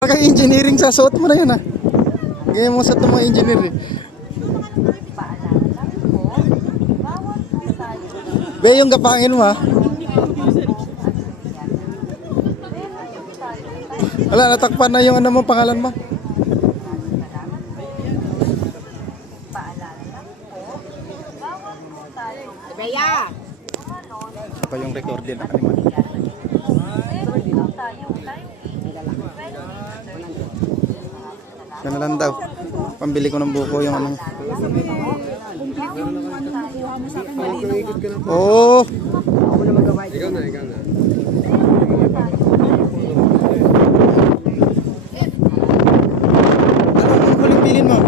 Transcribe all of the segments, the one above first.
Pagka engineering sa suot mo na yun ah. Ganyan mo sa itong mga engineer eh. Be, yung gapangin mo ah. Wala, natakpan na yung ano mo, pangalan mo. Beya! Pa yung recorded na kanima. Yan na lang daw. Pambili ko ng buko yung ano. Oo. Ikaw na, ikaw na. Anong huling bilin mo?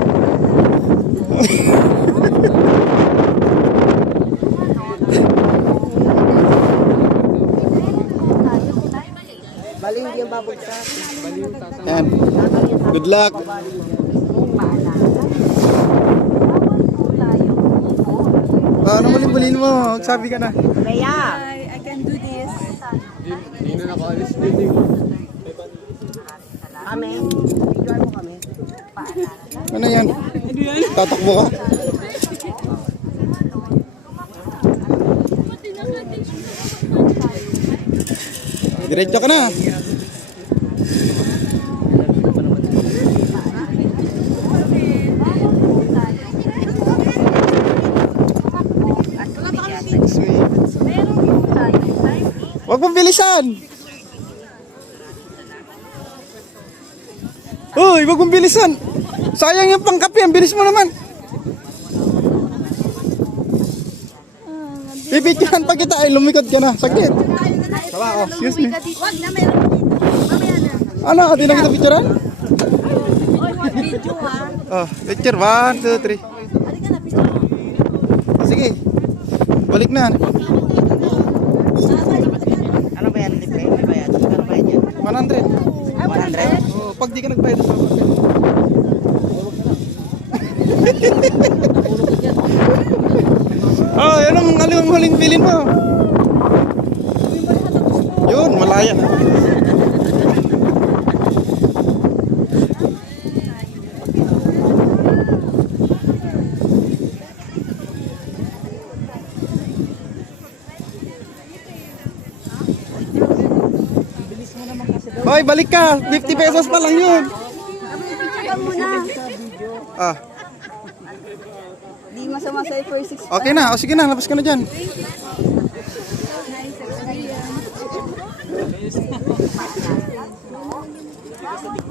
Baling yung babagsak. Yan. Good luck. Anong huling bilin mo? Sabi ka na. Beya! I can do this. Hindi na nakaalis din eh. Kami. Bigyan mo kami. Ano yan? Tatakbo ka? Diretso ka na. Huwag mong bilisan. Uy, huwag mong bilisan. Sayang yung pangkape, ang bilis mo naman. Pipicturean pa kita, ay lumikod ka na. Saglit. Sawa, oh, excuse me. Wag na, meron dito. Mamaya na. Ano, di na kita picturean? Video ha. Oh, picture, 1, 2, 3. Halika na, picture. Sige. Balik na. Ano ba yan, Libre? May bayad? Ano bayad yan? 100. 100? Oh, pag di ka nagbayad sa akin. Oh, yan ang huling bilin mo. Yun, malaya na. Hoy, balik ka. 50 pesos pa lang yun. Picture ka muna. Ah, Di masama sa for 6. okay na. O sige na, labas ka na dyan.